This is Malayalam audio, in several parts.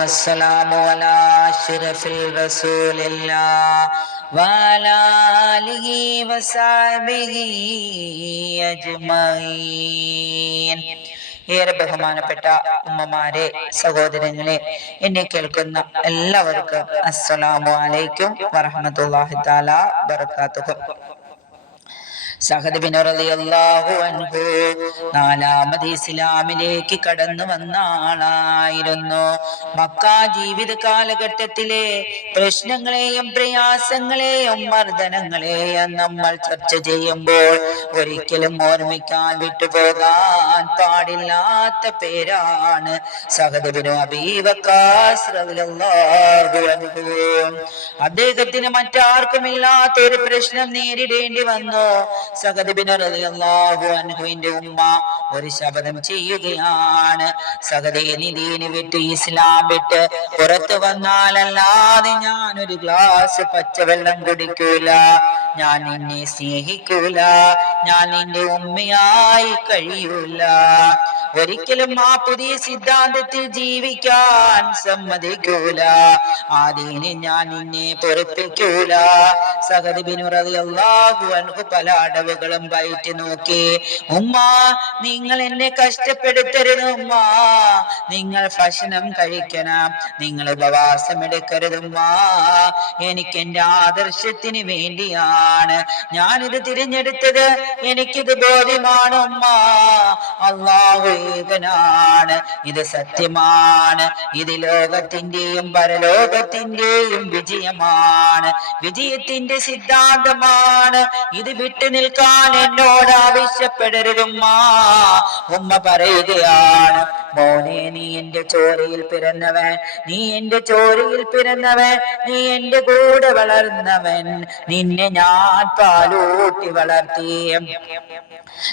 വസ്സലാമു അലാ അഷ്റഫിൽ റസൂലില്ലാഹ് വഅലാ ആലിഹി വസഹ്ബിഹി അജ്മഈൻ. ഏറെ ബഹുമാനപ്പെട്ട ഉമ്മമാരെ, സഹോദരങ്ങളെ, എന്നെ കേൾക്കുന്ന എല്ലാവർക്കും അസ്സലാമു അലൈക്കും വറഹ്മത്തുള്ളാഹി തആല ബറകാതുഹു. സഅദ് ബിൻ റളിയല്ലാഹു അൻഹു നാലാമത് ഇസ്ലാമിലേക്ക് കടന്നു വന്ന ആളായിരുന്നു. മക്ക ജീവിത കാലഘട്ടത്തിലെ പ്രശ്നങ്ങളെയും പ്രയാസങ്ങളെയും മർദ്ദനങ്ങളെയും നമ്മൾ ചർച്ച ചെയ്യുമ്പോൾ ഒരിക്കലും ഓർമ്മിക്കാൻ വിട്ടുപോകാൻ പാടില്ലാത്ത പേരാണ് സഅദ് ബിൻ അബീ വഖാസ് റളിയല്ലാഹു അൻഹു. അദ്ദേഹത്തിന് മറ്റാർക്കുമില്ലാത്ത ഒരു പ്രശ്നം നേരിടേണ്ടി വന്നു. സഅദ് ബിൻ റളിയല്ലാഹു അൻഹുവിന്റെ ഉമ്മ ഒരു ശപഥം ചെയ്യുകയാണ്, സഅദേ, നീ ദീന് വിട്ട് ഇസ്ലാം വിട്ട് പുറത്തു വന്നാലല്ലാതെ ഞാൻ ഒരു ഗ്ലാസ് പച്ചവെള്ളം കുടിക്കൂല, ഞാൻ നിന്നെ സ്നേഹിക്കൂല, ഞാൻ നിന്റെ ഉമ്മയായി കഴിയൂല, ഒരിക്കലും ആ പുതിയ സിദ്ധാന്തത്തിൽ ജീവിക്കാൻ സമ്മതിക്കൂല, ആ ദീനിൽ ഞാൻ നിന്നെ പൊറുപ്പിക്കൂല. സഅദ് ബിൻ റളിയല്ലാഹു അൻഹു പല അടവുകളും പയറ്റി നോക്കി. ഉമ്മ, നിങ്ങൾ എന്നെ കഷ്ടപ്പെടുത്തരുത് ഉമ്മ, നിങ്ങൾ ഭക്ഷണം കഴിക്കണം, നിങ്ങൾ ഉപവാസം എടുക്കരുത് ഉമ്മ, എനിക്ക് എന്റെ ആദർശത്തിന് വേണ്ടിയാണ് ഞാനിത് തിരഞ്ഞെടുത്തത്, എനിക്കിത് ബോധ്യമാണ് ഉമ്മ, അല്ലാഹു ഏകനാണ്, ഇത് സത്യമാണ്, ഇത് ലോകത്തിന്റെയും പരലോകത്തിന്റെയും വിജയമാണ്, വിജയത്തിന്റെ സിദ്ധാന്തമാണ്, ഇത് വിട്ടു നിൽക്കാൻ എന്നോട് ആവശ്യപ്പെടരുതുമ്മ. ഉമ്മ പറയുകയാണ്, മോനെ, നീ എന്റെ ചോരയിൽ പിറന്നവൻ, നീ എന്റെ ചോരയിൽ പിറന്നവൻ, നീ എന്റെ കൂടെ വളർന്നവൻ, നിന്നെ ഞാൻ പാലൂട്ടി വളർത്തി,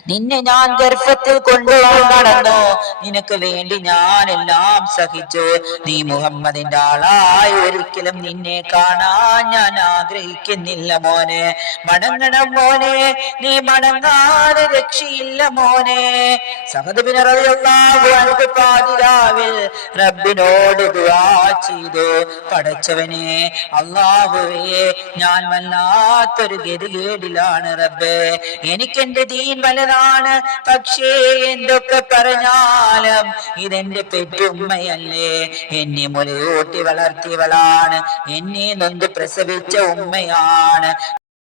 നിന്നെ ഞാൻ ഗർഭത്തിൽ കൊണ്ടുനടന്നു, നിനക്ക് വേണ്ടി ഞാൻ എല്ലാം സഹിച്ചു, നീ മുഹമ്മദിന്റെ ആളായി ഒരിക്കലും നിന്നെ കാണാൻ ഞാൻ ആഗ്രഹിക്കുന്നില്ല മോനെ, മടങ്ങണം മോനെ, നീ മടങ്ങാതെ രക്ഷയില്ല മോനെ. സഅദ് ബിൻ റളിയല്ലാഹു അൻഹു പാതിരാവിൽ റബ്ബിനോട് ദുആ ചെയ്തു, പടച്ചവനെ, അല്ലാഹുവേ, ഞാൻ വല്ലാത്തൊരു ഗതികേടിലാണ് റബ്ബേ, എനിക്കെന്റെ ദീൻ വലുതാണ്, പക്ഷേ എന്തൊക്കെ പറഞ്ഞാലും ഇതെന്റെ പെറ്റുമ്മയല്ലേ, എന്നെ മുലയൂട്ടി വളർത്തിയവളാണ്, എന്നെ നൊന്ത് പ്രസവിച്ച ഉമ്മയാണ്,